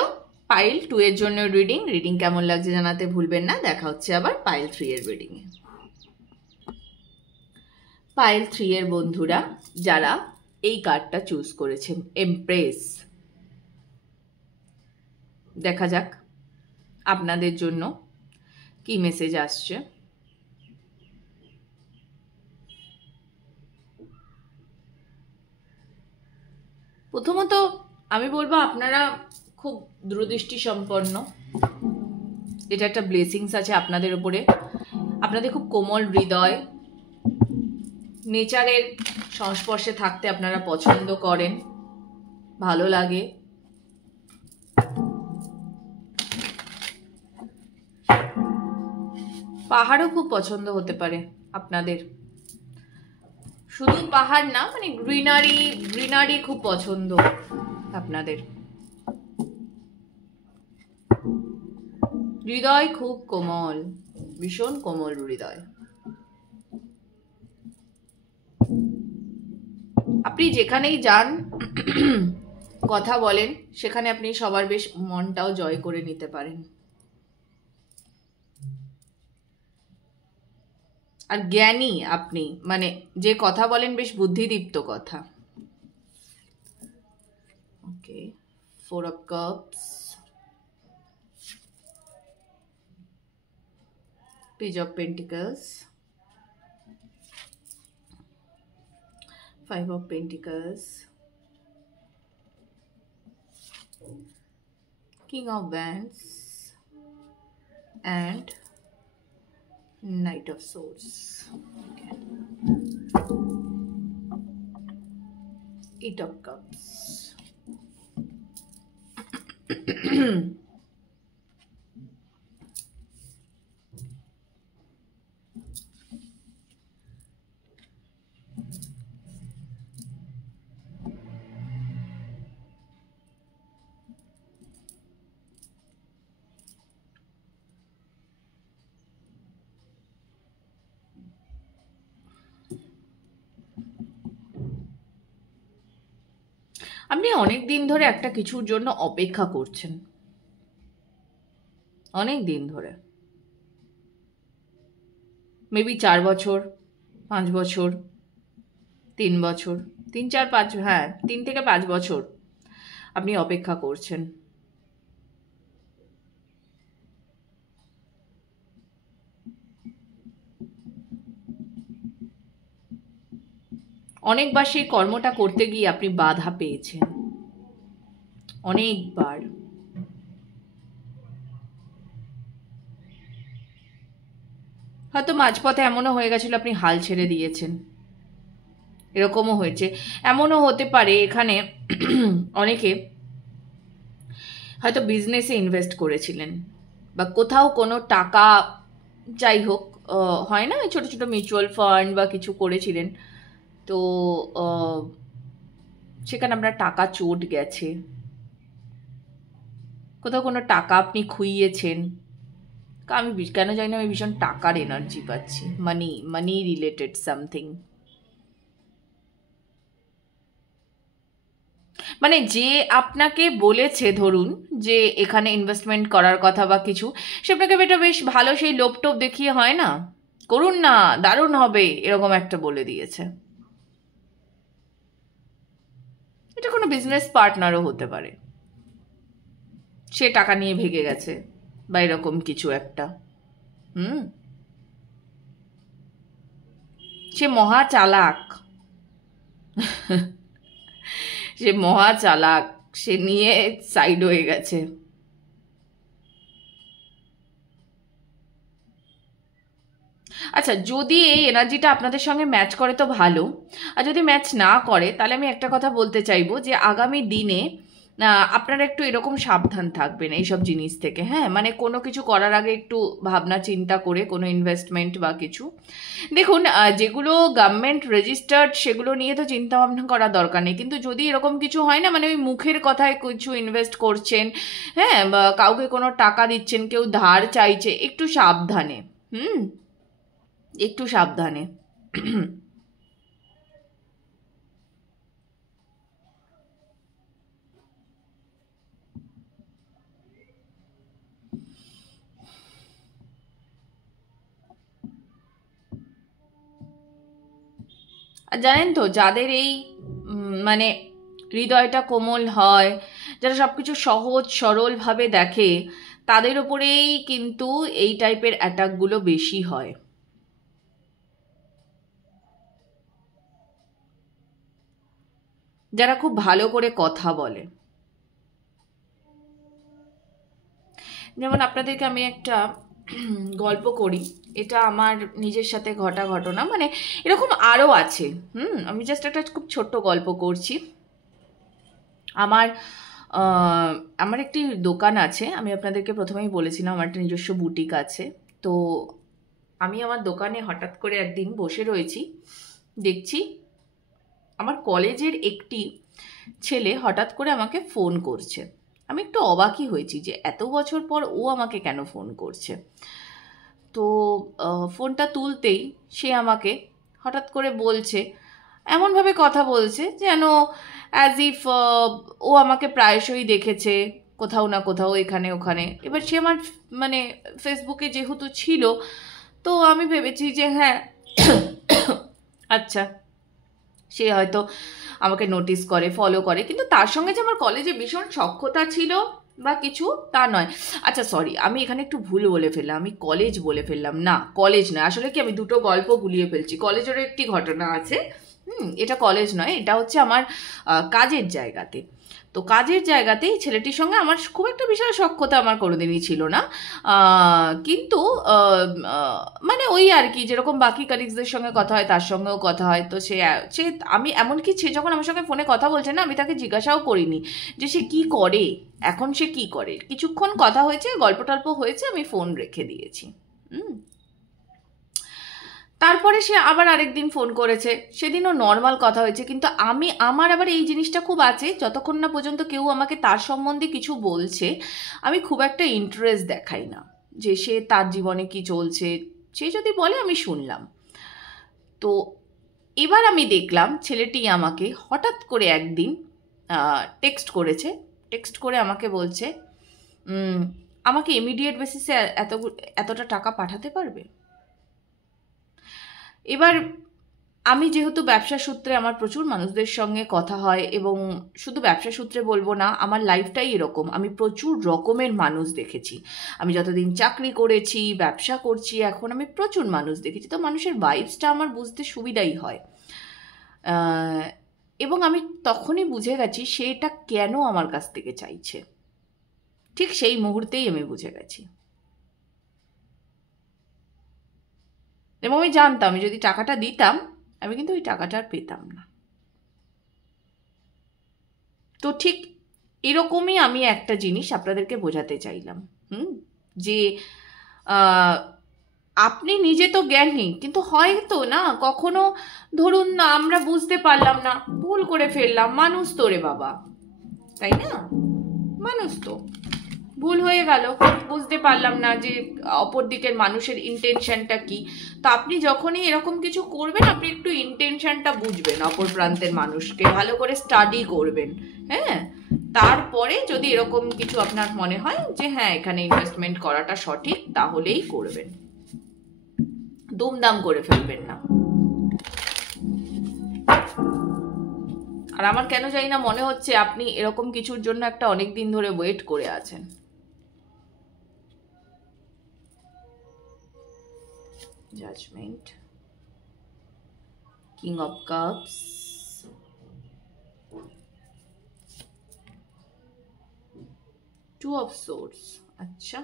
পাইল 2 এর জন্য রিডিং কেমন লাগছে জানাতে ভুলবেন না। দেখা হচ্ছে আবার পাইল 3 এর রিডিংয়ে। পাইল 3 এর বন্ধুরা যারা এই কার্ডটা চুজ করেছেন, এমপ্রেস, দেখা যাক আপনাদের জন্য কি মেসেজ আসছে। প্রথমত আমি বলবো আপনারা খুব দূরদৃষ্টি সম্পন্ন, এটা একটা ব্লেসিংস আছে আপনাদের উপরে। আপনাদের খুব কোমল হৃদয়, নেচারের সংস্পর্শে থাকতে আপনারা পছন্দ করেন, ভালো লাগে। পাহাড়ও খুব পছন্দ হতে পারে আপনাদের, শুধু পাহাড় না, মানে গ্রিনারি খুব পছন্দ আপনাদের। হৃদয় খুব কোমল, ভীষণ কোমল হৃদয়। আপনি যেখানেই যান কথা বলেন, সেখানে আপনি সবার বেশ মনটাও জয় করে নিতে পারেন। আর জ্ঞানী আপনি, মানে যে কথা বলেন বেশ বুদ্ধিদীপ্ত কথা। ওকে, 4 of Cups, Page of Pentacles, 5 of Pentacles, King of Wands, and Knight of Swords. Okay. 8 of Cups. আপনি অনেক দিন ধরে একটা কিছুর জন্য অপেক্ষা করছেন, অনেক দিন ধরে, মেবি 4 বছর, 5 বছর, 3 বছর, 3, 4, 5, হ্যাঁ 3 থেকে 5 বছর আপনি অপেক্ষা করছেন। অনেকবার সেই কর্মটা করতে গিয়ে আপনি বাধা পেয়েছেন, অনেকবার। হয়তো মাঝপথে এমনও হয়ে গেছিল আপনি হাল ছেড়ে দিয়েছেন, এরকমও হয়েছে। এমনও হতে পারে এখানে অনেকে হয়তো বিজনেসে ইনভেস্ট করেছিলেন, বা কোথাও কোনো টাকা, যাই হোক, হয় না ছোট ছোট মিউচুয়াল ফান্ড বা কিছু করেছিলেন, তো সেখানে আপনার টাকা চোট গেছে, কোথাও কোনো টাকা আপনি খুইয়েছেন। আমি কেন জানি না, আমি ভীষণ টাকার এনার্জি পাচ্ছি, মানি রিলেটেড সামথিং। মানে যে আপনাকে বলেছে, ধরুন যে এখানে ইনভেস্টমেন্ট করার কথা বা কিছু, সে আপনাকে এটা বেশ ভালো সেই লোভটোপ দেখিয়ে, হয় না, করুন না দারুণ হবে, এরকম একটা বলে দিয়েছে। এটা কোনো বিজনেস পার্টনারও হতে পারে, সে টাকা নিয়ে ভেগে গেছে বা এরকম কিছু একটা। সে মহা চালাক, সে মহা চালাক, সে নিয়ে সাইড হয়ে গেছে। আচ্ছা, যদি এই এনার্জিটা আপনাদের সঙ্গে ম্যাচ করে তো ভালো, আর যদি ম্যাচ না করে তাহলে আমি একটা কথা বলতে চাইবো যে আগামী দিনে আপনারা একটু এরকম সাবধান থাকবেন এইসব জিনিস থেকে। হ্যাঁ, মানে কোনো কিছু করার আগে একটু ভাবনা চিন্তা করে কোনো ইনভেস্টমেন্ট বা কিছু দেখুন। যেগুলো গভর্নমেন্ট রেজিস্টার্ড সেগুলো নিয়ে তো চিন্তা ভাবনা করার দরকার নেই, কিন্তু যদি এরকম কিছু হয় না, মানে ওই মুখের কথায় কিছু ইনভেস্ট করছেন, হ্যাঁ, বা কাউকে কোনো টাকা দিচ্ছেন, কেউ ধার চাইছে, একটু সাবধানে, একটু সাবধানে। আর জানেন তো, যাদের এই মানে হৃদয়টা কোমল হয়, যারা সব কিছু সহজ সরলভাবে দেখে, তাদের ওপরেই কিন্তু এই টাইপের অ্যাটাকগুলো বেশি হয়। যারা খুব ভালো করে কথা বলে। যেমন আপনাদেরকে আমি একটা গল্প করি, এটা আমার নিজের সাথে ঘটা ঘটনা, মানে এরকম আরও আছে। আমি জাস্ট একটা খুব ছোট্ট গল্প করছি। আমার আমার একটি দোকান আছে, আমি আপনাদেরকে প্রথমেই বলেছিলাম আমার একটা নিজস্ব বুটিক আছে। তো আমি আমার দোকানে হঠাৎ করে একদিন বসে রয়েছি, দেখছি আমার কলেজের একটি ছেলে হঠাৎ করে আমাকে ফোন করছে। আমি একটু অবাকই হয়েছি যে এত বছর পর ও আমাকে কেন ফোন করছে। তো ফোনটা তুলতেই সে আমাকে হঠাৎ করে বলছে, এমনভাবে কথা বলছে যেন অ্যাজ ইফ ও আমাকে প্রায়শই দেখেছে কোথাও না কোথাও, এখানে ওখানে। এবার সে আমার মানে ফেসবুকে যেহেতু ছিল, তো আমি ভেবেছি যে হ্যাঁ আচ্ছা সে হয়তো আমাকে নোটিস করে, ফলো করে, কিন্তু তার সঙ্গে যে আমার কলেজে ভীষণ সখ্যতা ছিল বা কিছু তা নয়। আচ্ছা সরি, আমি এখানে একটু ভুল বলে ফেললাম, আমি কলেজ বলে ফেললাম, না কলেজ নয়, আসলে কি আমি দুটো গল্প গুলিয়ে ফেলছি। কলেজেরও একটি ঘটনা আছে, এটা কলেজ নয়, এটা হচ্ছে আমার কাজের জায়গাতে। তো কাজের জায়গাতেই ছেলেটির সঙ্গে আমার খুব একটা বিশাল সখ্যতা আমার কোনোদিনই ছিল না, কিন্তু মানে ওই আর কি, যেরকম বাকি কালিগসদের সঙ্গে কথা হয় তার সঙ্গেও কথা হয়। তো সে সে আমি এমনকি সে যখন আমার সঙ্গে ফোনে কথা বলছে না, আমি তাকে জিজ্ঞাসাও করিনি যে সে কি করে, এখন সে কি করে। কিছুক্ষণ কথা হয়েছে, গল্প টল্প হয়েছে, আমি ফোন রেখে দিয়েছি। তারপরে সে আবার আরেকদিন ফোন করেছে, সেদিনও নর্মাল কথা হয়েছে, কিন্তু আমার আবার এই জিনিসটা খুব আছে, যতক্ষণ না পর্যন্ত কেউ আমাকে তার সম্বন্ধে কিছু বলছে আমি খুব একটা ইন্টারেস্ট দেখাই না, যে সে তার জীবনে কি চলছে। সে যদি বলে আমি শুনলাম। তো এবার আমি দেখলাম ছেলেটি আমাকে হঠাৎ করে একদিন টেক্সট করেছে, টেক্সট করে আমাকে বলছে আমাকে ইমিডিয়েট বেসিসে এতটা টাকা পাঠাতে পারবে। এবার আমি যেহেতু ব্যবসা সূত্রে আমার প্রচুর মানুষদের সঙ্গে কথা হয়, এবং শুধু ব্যবসা সূত্রে বলবো না, আমার লাইফটাই এরকম, আমি প্রচুর রকমের মানুষ দেখেছি। আমি যতদিন চাকরি করেছি, ব্যবসা করছি, এখন আমি প্রচুর মানুষ দেখেছি। তো মানুষের ভাইবসটা আমার বুঝতে সুবিধাই হয়, এবং আমি তখনই বুঝে গেছি সেটা কেন আমার কাছ থেকে চাইছে। ঠিক সেই মুহূর্তেই আমি বুঝে গেছি, এবং আমি জানতাম যদি টাকাটা দিতাম আমি কিন্তু ওই টাকাটা আর পেতাম না। তো ঠিক এরকমই আমি একটা জিনিস আপনাদেরকে বোঝাতে চাইলাম, যে আপনি নিজে তো জ্ঞানী, কিন্তু হয়তো না কখনো ধরুন না আমরা বুঝতে পারলাম না, ভুল করে ফেললাম, মানুষ তো রে বাবা, তাই না? মানুষ তো, ভুল হয়ে গেল, বুঝতে পারলাম না যে অপর দিকের মানুষের ইন্টেনশনটা কি। তো আপনি যখনই এরকম কিছু করবেন, আপনি একটু ইন্টেনশনটা বুঝবেন, অপর প্রান্তের মানুষকে ভালো করে স্টাডি করবেন। হ্যাঁ, তারপরে যদি এরকম কিছু আপনার মনে হয় যে হ্যাঁ এখানে ইনভেস্টমেন্ট করাটা সঠিক, তাহলেই করবেন, দুমদাম করে ফেলবেন না। আর আমার কেন জানি না মনে হচ্ছে আপনি এরকম কিছুর জন্য একটা অনেক দিন ধরে ওয়েট করে আছেন। Judgment, King of Cups, Two of Swords, अच्छा,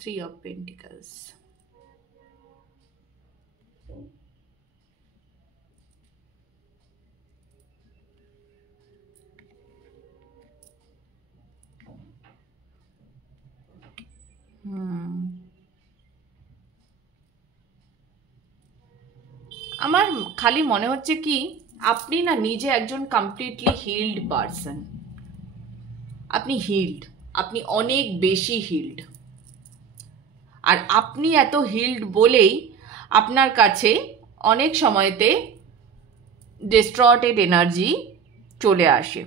Three of Pentacles, আমার খালি মনে হচ্ছে কি আপনি না নিজে একজন কমপ্লিটলি হিল্ড পারসন। আপনি হিল্ড, আপনি অনেক বেশি হিল্ড। আর আপনি এত হিল্ড বলেই আপনার কাছে অনেক সময়তে ডিস্ট্রটেড এনার্জি চলে আসে।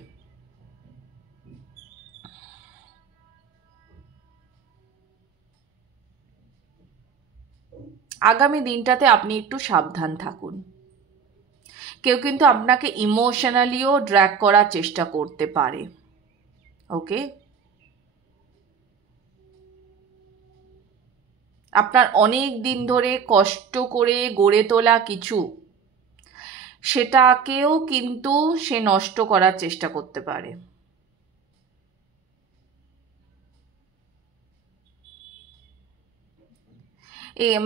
আগামী দিনটাতে আপনি একটু সাবধান থাকুন, কেউ কিন্তু আপনাকে ইমোশনালিও ড্র্যাগ করার চেষ্টা করতে পারে। ওকে, আপনার অনেক দিন ধরে কষ্ট করে গড়ে তোলা কিছু, সেটাকেও কিন্তু সে নষ্ট করার চেষ্টা করতে পারে।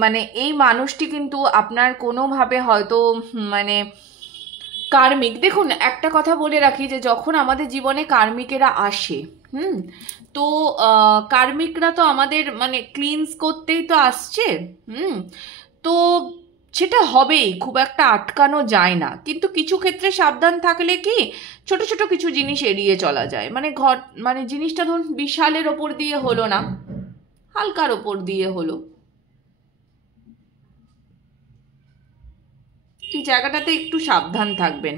মানে এই মানুষটি কিন্তু আপনার কোনোভাবে হয়তো মানে কার্মিক। দেখুন, একটা কথা বলে রাখি যে যখন আমাদের জীবনে কার্মিকেরা আসে, তো কার্মিকরা তো আমাদের মানে ক্লিনস করতেই তো আসছে। তো সেটা হবেই, খুব একটা আটকানো যায় না, কিন্তু কিছু ক্ষেত্রে সাবধান থাকলে কি ছোট ছোট কিছু জিনিস এড়িয়ে চলা যায়। মানে মানে জিনিসটা ধরুন বিশালের ওপর দিয়ে হলো না, হালকার ওপর দিয়ে হলো, এই জায়গাটাতে একটু সাবধান থাকবেন।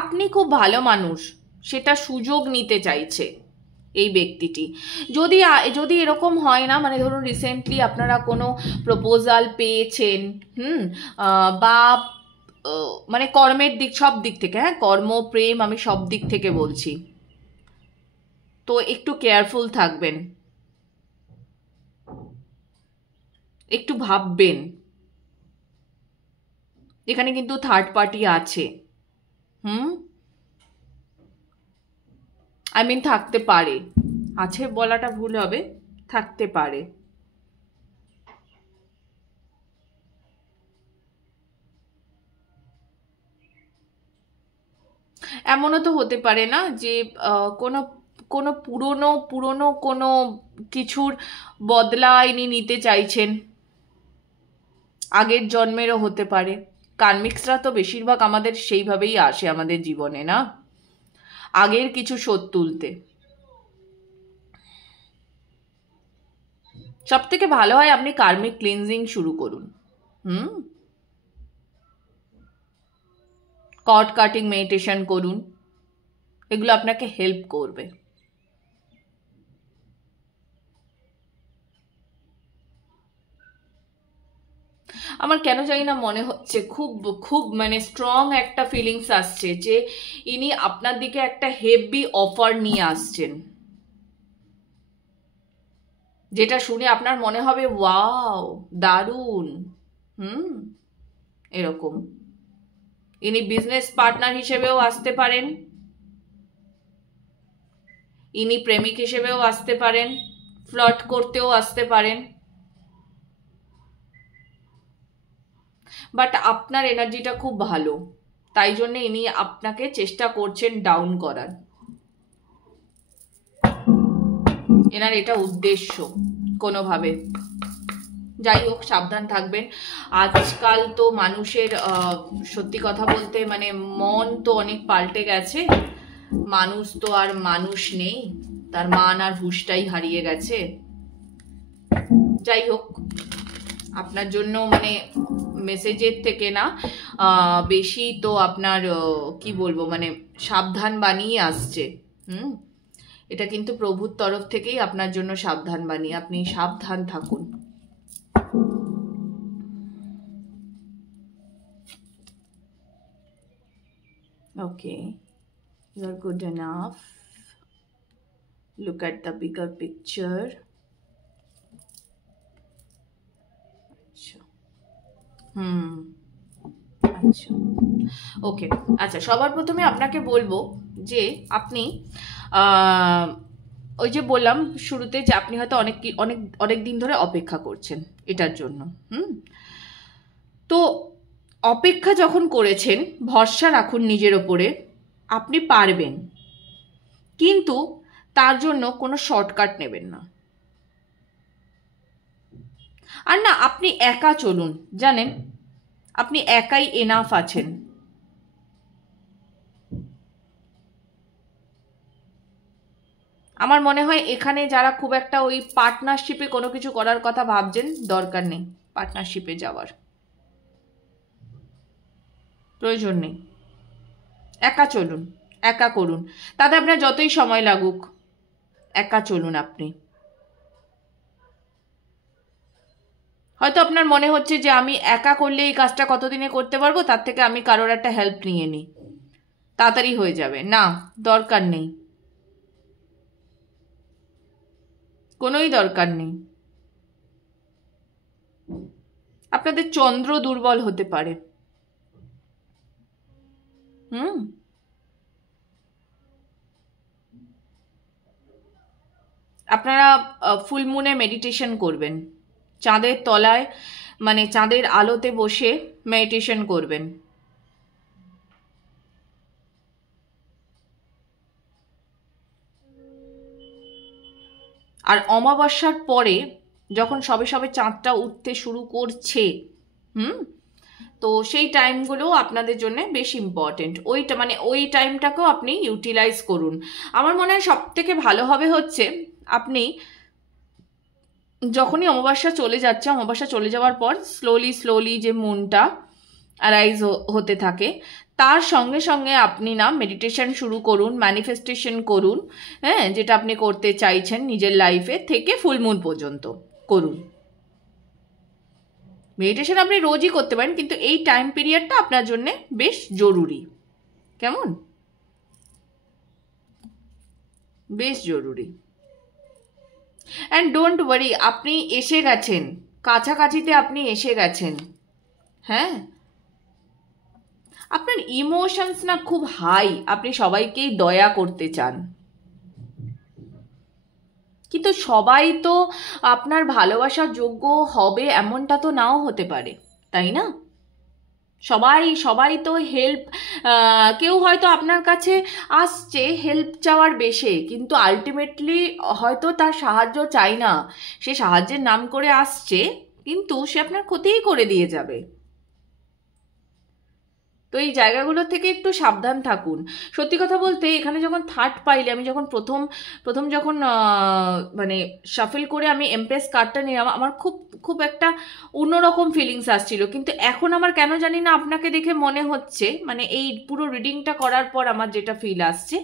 আপনি খুব ভালো মানুষ, সেটা সুযোগ নিতে চাইছে এই ব্যক্তিটি। যদি যদি এরকম হয় না, মানে ধরুন রিসেন্টলি আপনারা কোনো প্রপোজাল পেয়েছেন, বা মানে কর্মের দিক, সব দিক থেকে, হ্যাঁ, কর্ম প্রেম আমি সব দিক থেকে বলছি, তো একটু কেয়ারফুল থাকবেন, একটু ভাববেন। এখানে কিন্তু থার্ড পার্টি আছে, আই মিন থাকতে পারে, আছে বলাটা ভুল হবে, থাকতে পারে। এমনও তো হতে পারে না যে কোনো কোনো পুরনো পুরনো কোনো কিছুর বদলা ইনি নিতে চাইছেন, আগের জন্মেরও হতে পারে। কার্মিকসরা তো বেশিরভাগ আমাদের সেইভাবেই আসে আমাদের জীবনে, না, আগের কিছু শোধ তুলতে। সব থেকে ভালো হয় আপনি কার্মিক ক্লিনজিং শুরু করুন। কর্ড কাটিং মেডিটেশন করুন, এগুলো আপনাকে হেল্প করবে। আমার কেন জানি না মনে হচ্ছে খুব খুব মানে স্ট্রং একটা ফিলিংস আসছে যে ইনি আপনার দিকে একটা হেভি অফার নিয়ে আসছেন, যেটা শুনে আপনার মনে হবে ওয়াও, দারুণ। এরকম ইনি বিজনেস পার্টনার হিসেবেও আসতে পারেন, ইনি প্রেমিক হিসেবেও আসতে পারেন, ফ্লার্ট করতেও আসতে পারেন, বাট আপনার এনার্জিটা খুব ভালো, তাই জন্য ইনি আপনাকে চেষ্টা করছেন ডাউন করার। এনার এটা উদ্দেশ্য কোনোভাবে। যাই হোক, সাবধান থাকবেন। আজকাল তো মানুষের সত্যি কথা বলতে মানে মন তো অনেক পাল্টে গেছে, মানুষ তো আর মানুষ নেই, তার মান আর হুঁশটাই হারিয়ে গেছে। যাই হোক, আপনার জন্য মানে মেসেজের থেকে না বেশি তো আপনার কি বলবো মানে সাবধান বানিয়ে আসছে। এটা কিন্তু প্রভুর তরফ থেকেই আপনার জন্য সাবধান বাণী, আপনি সাবধান থাকুন। Okay, you are good enough. Look at the bigger picture. আচ্ছা, আচ্ছা, ওকে। আচ্ছা, সবার প্রথমে আপনাকে বলবো যে আপনি ওই যে বললাম শুরুতে যে আপনি হয়তো অনেক অনেক অনেক দিন ধরে অপেক্ষা করছেন এটার জন্য। তো অপেক্ষা যখন করেছেন, ভরসা রাখুন নিজের ওপরে, আপনি পারবেন, কিন্তু তার জন্য কোনো শর্টকাট নেবেন না। আর না, আপনি একা চলুন, জানেন আপনি একাই এনাফ আছেন। আমার মনে হয় এখানে যারা খুব একটা ওই পার্টনারশিপে কোনো কিছু করার কথা ভাবছেন, দরকার নেই পার্টনারশিপে যাওয়ার, প্রয়োজন নেই। একা চলুন, একা করুন, তাতে আপনার যতই সময় লাগুক, একা চলুন আপনি। হয়তো আপনার মনে হচ্ছে যে আমি একা করলে এই কাজটা কতদিনে করতে পারবো, তার থেকে আমি কারোর একটা হেল্প নিয়ে নিই, তাড়াতাড়ি হয়ে যাবে। না, দরকার নেই, কোনোই দরকার নেই। আপনাদের চন্দ্র দুর্বল হতে পারে। হুম, আপনারা ফুল মুনে মেডিটেশন করবেন, চাঁদের তলায়, মানে চাঁদের আলোতে বসে মেডিটেশন করবেন। আর অমাবস্যার পরে যখন সবে সবে চাঁদটা উঠতে শুরু করছে, হুম, তো সেই টাইমগুলো আপনাদের জন্য বেশ ইম্পর্টেন্ট। ওইটা মানে ওই টাইমটাকেও আপনি ইউটিলাইজ করুন। আমার মনে হয় সব থেকে ভালো হবে হচ্ছে আপনি যখনই অমাবস্যা চলে যাচ্ছে, অমাবস্যা চলে যাওয়ার পর স্লোলি স্লোলি যে মুনটা অ্যারাইজ হতে থাকে, তার সঙ্গে সঙ্গে আপনি না মেডিটেশন শুরু করুন, ম্যানিফেস্টেশন করুন। হ্যাঁ, যেটা আপনি করতে চাইছেন নিজের লাইফে, থেকে ফুল মুন পর্যন্ত করুন। মেডিটেশন আপনি রোজই করতে পারেন, কিন্তু এই টাইম পিরিয়ডটা আপনার জন্য বেশ জরুরি। কেমন? বেশ জরুরি। অ্যান্ড ডোন্ট ওয়ারি, আপনি এসে গেছেন, কাছাকাছিতে আপনি এসে গেছেন। হ্যাঁ, আপনার ইমোশনস না খুব হাই, আপনি সবাইকেই দয়া করতে চান, কিন্তু সবাই তো আপনার ভালোবাসার যোগ্য হবে এমনটা তো নাও হতে পারে, তাই না? সবাই সবাই তো হেল্প, কেউ হয়তো আপনার কাছে আসছে হেল্প চাওয়ার বেশে, কিন্তু আলটিমেটলি হয়তো তার সাহায্য চাই না, সে সাহায্যের নাম করে আসছে, কিন্তু সে আপনার ক্ষতিই করে দিয়ে যাবে। তো এই জায়গাগুলো থেকে একটু সাবধান থাকুন। সত্যি কথা বলতে এখানে যখন থার্ড পাইলে, আমি যখন প্রথম প্রথম যখন মানে শাফেল করে আমি এমপ্রেস কার্ডটা নিলাম, আমার খুব খুব একটা অন্যরকম ফিলিংস আসছিল, কিন্তু এখন আমার কেন জানি না আপনাকে দেখে মনে হচ্ছে, মানে এই পুরো রিডিংটা করার পর আমার যেটা ফিল আসছে,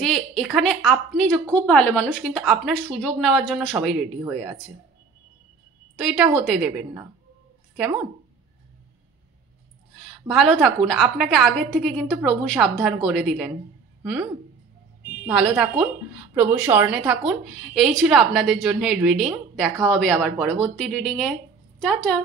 যে এখানে আপনি যে খুব ভালো মানুষ, কিন্তু আপনার সুযোগ নেওয়ার জন্য সবাই রেডি হয়ে আছে। তো এটা হতে দেবেন না। কেমন? ভালো থাকুন। আপনাকে আগের থেকে কিন্তু প্রভু সাবধান করে দিলেন। হুম, ভালো থাকুন, প্রভুর শরণে থাকুন। এই ছিল আপনাদের জন্য রিডিং। দেখা হবে আবার পরবর্তী রিডিংয়ে। টাটা।